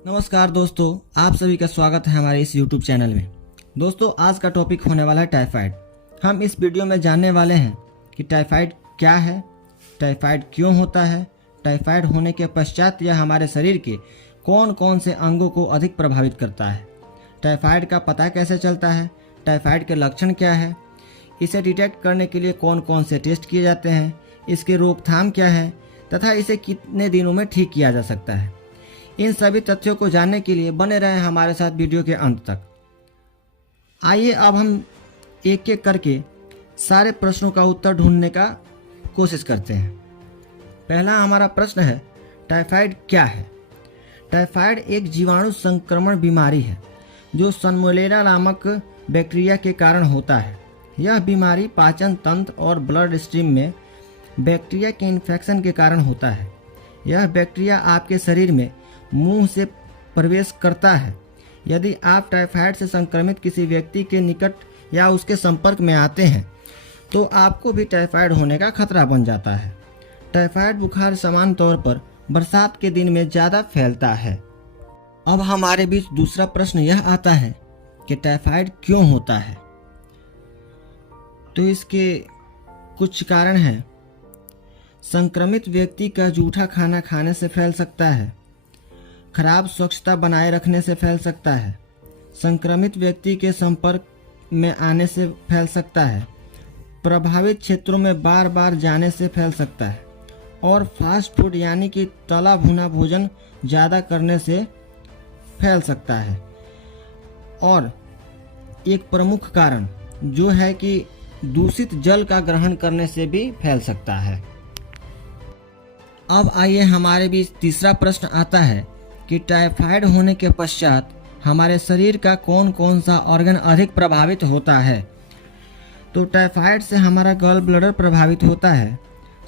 नमस्कार दोस्तों, आप सभी का स्वागत है हमारे इस YouTube चैनल में। दोस्तों, आज का टॉपिक होने वाला है टाइफाइड। हम इस वीडियो में जानने वाले हैं कि टाइफाइड क्या है, टाइफाइड क्यों होता है, टाइफाइड होने के पश्चात यह हमारे शरीर के कौन कौन से अंगों को अधिक प्रभावित करता है, टाइफाइड का पता कैसे चलता है, टाइफाइड के लक्षण क्या है, इसे डिटेक्ट करने के लिए कौन कौन से टेस्ट किए जाते हैं, इसकी रोकथाम क्या है तथा इसे कितने दिनों में ठीक किया जा सकता है। इन सभी तथ्यों को जानने के लिए बने रहें हमारे साथ वीडियो के अंत तक। आइए अब हम एक एक करके सारे प्रश्नों का उत्तर ढूंढने का कोशिश करते हैं। पहला हमारा प्रश्न है, टाइफाइड क्या है? टाइफाइड एक जीवाणु संक्रमण बीमारी है जो सल्मोनेला नामक बैक्टीरिया के कारण होता है। यह बीमारी पाचन तंत्र और ब्लड स्ट्रीम में बैक्टीरिया के इन्फेक्शन के कारण होता है। यह बैक्टीरिया आपके शरीर में मुंह से प्रवेश करता है। यदि आप टाइफाइड से संक्रमित किसी व्यक्ति के निकट या उसके संपर्क में आते हैं तो आपको भी टाइफाइड होने का खतरा बन जाता है। टाइफाइड बुखार सामान्य तौर पर बरसात के दिन में ज़्यादा फैलता है। अब हमारे बीच दूसरा प्रश्न यह आता है कि टाइफाइड क्यों होता है? तो इसके कुछ कारण हैं। संक्रमित व्यक्ति का जूठा खाना खाने से फैल सकता है, खराब स्वच्छता बनाए रखने से फैल सकता है, संक्रमित व्यक्ति के संपर्क में आने से फैल सकता है, प्रभावित क्षेत्रों में बार बार जाने से फैल सकता है और फास्ट फूड यानी कि तला भुना भोजन ज़्यादा करने से फैल सकता है। और एक प्रमुख कारण जो है कि दूषित जल का ग्रहण करने से भी फैल सकता है। अब आइए हमारे बीच तीसरा प्रश्न आता है कि टाइफाइड होने के पश्चात हमारे शरीर का कौन कौन सा ऑर्गन अधिक प्रभावित होता है? तो टाइफाइड से हमारा गॉल ब्लैडर प्रभावित होता है।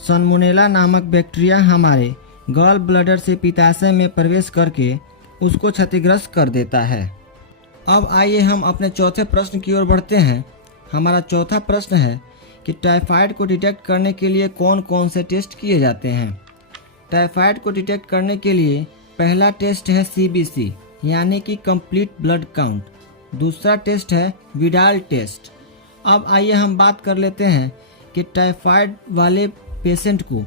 सल्मोनेला नामक बैक्टीरिया हमारे गॉल ब्लैडर से पित्ताशय में प्रवेश करके उसको क्षतिग्रस्त कर देता है। अब आइए हम अपने चौथे प्रश्न की ओर बढ़ते हैं। हमारा चौथा प्रश्न है कि टाइफाइड को डिटेक्ट करने के लिए कौन कौन से टेस्ट किए जाते हैं? टाइफाइड को डिटेक्ट करने के लिए पहला टेस्ट है CBC यानी कि कंप्लीट ब्लड काउंट। दूसरा टेस्ट है विडाल टेस्ट। अब आइए हम बात कर लेते हैं कि टाइफाइड वाले पेशेंट को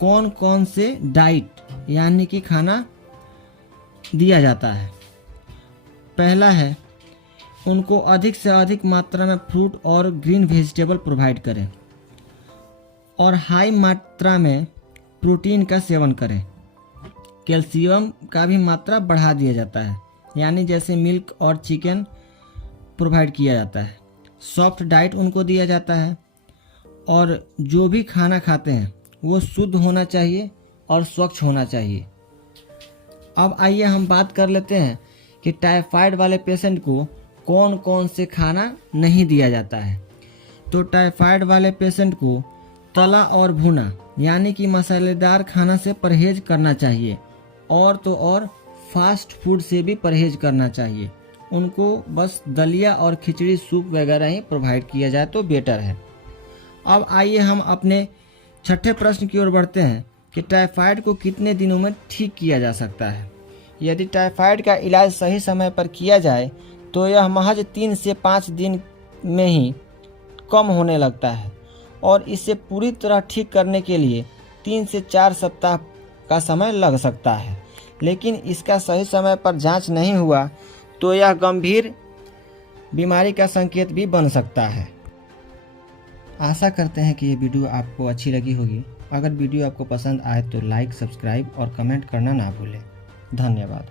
कौन कौन से डाइट यानी कि खाना दिया जाता है। पहला है, उनको अधिक से अधिक मात्रा में फ्रूट और ग्रीन वेजिटेबल प्रोवाइड करें और हाई मात्रा में प्रोटीन का सेवन करें। कैल्शियम का भी मात्रा बढ़ा दिया जाता है, यानी जैसे मिल्क और चिकन प्रोवाइड किया जाता है। सॉफ्ट डाइट उनको दिया जाता है और जो भी खाना खाते हैं वो शुद्ध होना चाहिए और स्वच्छ होना चाहिए। अब आइए हम बात कर लेते हैं कि टाइफाइड वाले पेशेंट को कौन कौन से खाना नहीं दिया जाता है। तो टाइफाइड वाले पेशेंट को तला और भुना यानी कि मसालेदार खाना से परहेज करना चाहिए और तो और फास्ट फूड से भी परहेज करना चाहिए। उनको बस दलिया और खिचड़ी सूप वगैरह ही प्रोवाइड किया जाए तो बेटर है। अब आइए हम अपने छठे प्रश्न की ओर बढ़ते हैं कि टाइफाइड को कितने दिनों में ठीक किया जा सकता है। यदि टाइफाइड का इलाज सही समय पर किया जाए तो यह महज 3 से 5 दिन में ही कम होने लगता है और इसे पूरी तरह ठीक करने के लिए 3 से 4 सप्ताह का समय लग सकता है। लेकिन इसका सही समय पर जांच नहीं हुआ तो यह गंभीर बीमारी का संकेत भी बन सकता है। आशा करते हैं कि ये वीडियो आपको अच्छी लगी होगी। अगर वीडियो आपको पसंद आए तो लाइक, सब्सक्राइब और कमेंट करना ना भूलें। धन्यवाद।